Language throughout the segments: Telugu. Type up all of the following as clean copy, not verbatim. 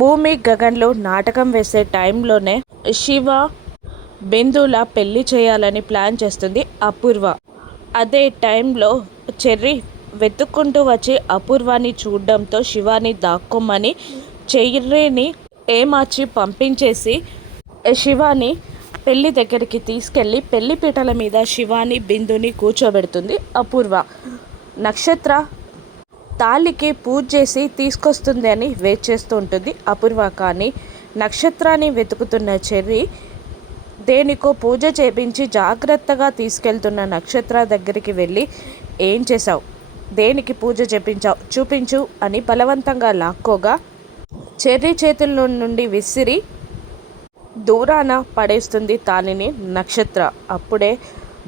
భూమి గగన్లో నాటకం వేసే టైంలోనే శివ బిందుల పెళ్లి చేయాలని ప్లాన్ చేస్తుంది అపూర్వ. అదే టైంలో చెర్రీ వెతుక్కుంటూ వచ్చి అపూర్వాని చూడడంతో శివాని దాక్కోమని చెర్రీని ఏమార్చి పంపించేసి శివాని పెళ్లి దగ్గరికి తీసుకెళ్ళి పెళ్లి పీటల మీద శివాని బిందుని కూర్చోబెడుతుంది అపూర్వ. నక్షత్ర తాళికి పూజ చేసి తీసుకొస్తుంది అని వెయిట్ చేస్తూ ఉంటుంది అపూర్వ. కానీ నక్షత్రాన్ని వెతుకుతున్న చెర్రీ దేనికో పూజ చేపించి జాగ్రత్తగా తీసుకెళ్తున్న నక్షత్ర దగ్గరికి వెళ్ళి, ఏం చేశావు, దేనికి పూజ చేపించావు చూపించు అని బలవంతంగా లాక్కోగా చెర్రీ చేతుల నుండి విసిరి దూరాన పడేస్తుంది తాళిని నక్షత్ర. అప్పుడే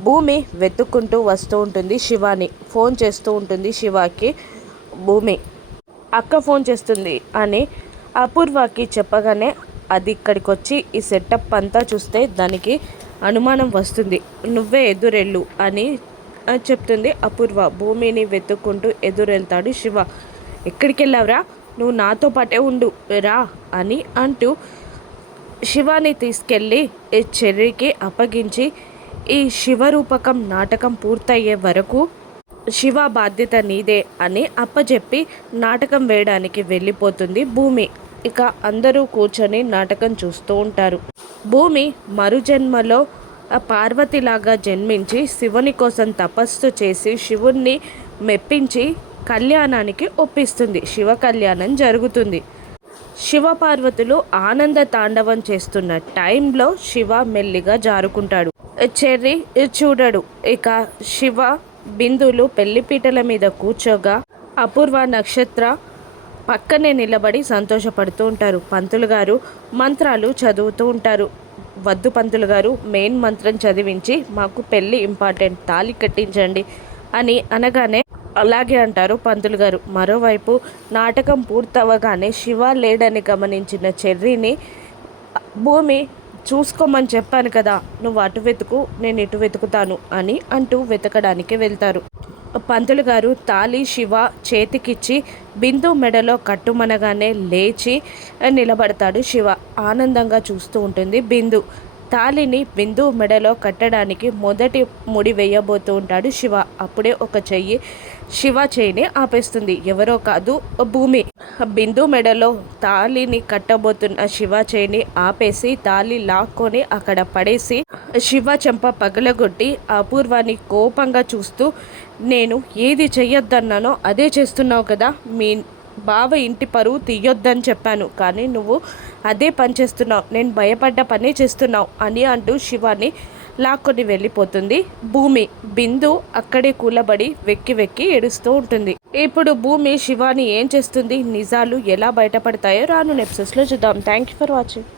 భూమి వెతుక్కుంటూ వస్తూ ఉంటుంది శివాని. ఫోన్ చేస్తూ ఉంటుంది శివాకి భూమి. అక్క ఫోన్ చేస్తుంది అని అపూర్వకి చెప్పగానే అది ఇక్కడికి వచ్చి ఈ సెటప్ అంతా చూస్తే దానికి అనుమానం వస్తుంది. నువ్వే ఎదురెళ్ళు అని చెప్తుంది అపూర్వ. భూమిని వెతుక్కుంటూ ఎదురెళ్తాడు శివ. ఎక్కడికి వెళ్ళావురా, నువ్వు నాతో పాటే ఉండు రా అని అంటూ శివాని తీసుకెళ్ళి చెర్రీకి అప్పగించి ఈ శివరూపకం నాటకం పూర్తయ్యే వరకు శివ బాధ్యత నీదే అని అప్పచెప్పి నాటకం వేయడానికి వెళ్ళిపోతుంది భూమి. ఇక అందరూ కూర్చొని నాటకం చూస్తూ ఉంటారు. భూమి మరుజన్మలో పార్వతిలాగా జన్మించి శివుని కోసం తపస్సు చేసి శివుణ్ణి మెప్పించి కళ్యాణానికి ఒప్పిస్తుంది. శివ కళ్యాణం జరుగుతుంది. శివపార్వతులు ఆనంద తాండవం చేస్తున్న టైంలో శివ మెల్లిగా జారుకుంటాడు. చెర్రీ చూడడు. ఇక శివ బిందులు పెళ్లిపీటల మీద కూర్చోగా అపూర్వ నక్షత్ర పక్కనే నిలబడి సంతోషపడుతూ ఉంటారు. పంతులు గారు మంత్రాలు చదువుతూ ఉంటారు. వద్దు పంతులు గారు, మెయిన్ మంత్రం చదివించి మాకు పెళ్ళి ఇంపార్టెంట్, తాళి కట్టించండి అని అనగానే అలాగే అంటారు పంతులు గారు. మరోవైపు నాటకం పూర్తవగానే శివ లేడని గమనించిన చెర్రీని భూమి చూసుకోమని చెప్పాను కదా, నువ్వు అటు వెతుకు నేను ఇటు వెతుకుతాను అని అంటూ వెతకడానికి వెళ్తారు. పంతులు గారు తాళి శివ చేతికిచ్చి బిందు మెడలో కట్టుమనగానే లేచి నిలబడతాడు శివ. ఆనందంగా చూస్తూ ఉంటుంది బిందు. తాళిని బిందు మెడలో కట్టడానికి మొదటి ముడి వేయబోతూ ఉంటాడు శివ. అప్పుడే ఒక చెయ్యి శివ చేయిని ఆపేస్తుంది. ఎవరో కాదు, భూమి. బిందు మెడలో తాళిని కట్టబోతున్న శివ చేయిని ఆపేసి తాళి లాక్కొని అక్కడ పడేసి శివ చెంప పగలగొట్టి అపూర్వాని కోపంగా చూస్తూ, నేను ఏది చెయ్యొద్దన్నానో అదే చేస్తున్నావు కదా, మీ బావ ఇంటి పరువు తీయొద్దని చెప్పాను కానీ నువ్వు అదే పని చేస్తున్నావు, నేను భయపడ్డ పనే చేస్తున్నావు అని అంటూ శివాని లాక్కొని వెళ్ళిపోతుంది భూమి. బిందు అక్కడే కూలబడి వెక్కి వెక్కి ఏడుస్తూ ఉంటుంది. ఇప్పుడు భూమి శివాని ఏం చేస్తుంది, నిజాలు ఎలా బయటపడతాయో రాను ఎపిసోడ్స్లో చూద్దాం. Thank you for watching.